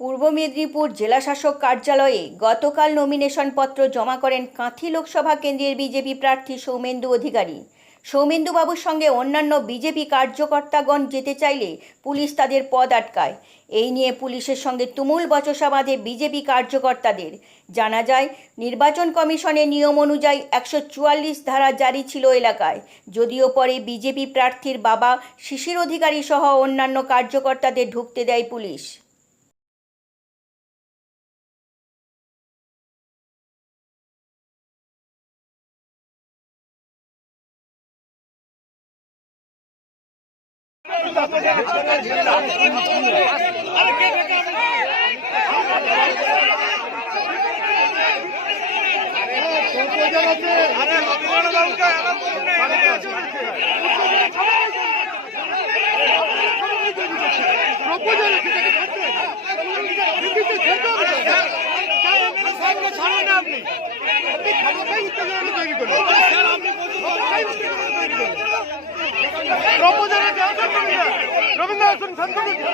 পূর্ব মেদিনীপুর জেলাশাসক কার্যালয়ে গতকাল নমিনেশনপত্র জমা করেন কাঁথি লোকসভা কেন্দ্রের বিজেপি প্রার্থী সৌমেন্দু অধিকারী। সৌমেন্দুবাবুর সঙ্গে অন্যান্য বিজেপি কার্যকর্তাগণ যেতে চাইলে পুলিশ তাদের পদ আটকায়। এই নিয়ে পুলিশের সঙ্গে তুমুল বচসা বাঁধে বিজেপি কার্যকর্তাদের। জানা যায়, নির্বাচন কমিশনের নিয়ম অনুযায়ী একশো চুয়াল্লিশ ধারা জারি ছিল এলাকায়। যদিও পরে বিজেপি প্রার্থীর বাবা শিশির অধিকারী সহ অন্যান্য কার্যকর্তাদের ঢুকতে দেয় পুলিশ। আপনি আপনি ক্ষমতায় উত্তেজনা তৈরি করুন 전통입니다. 러분나선 전통입니다.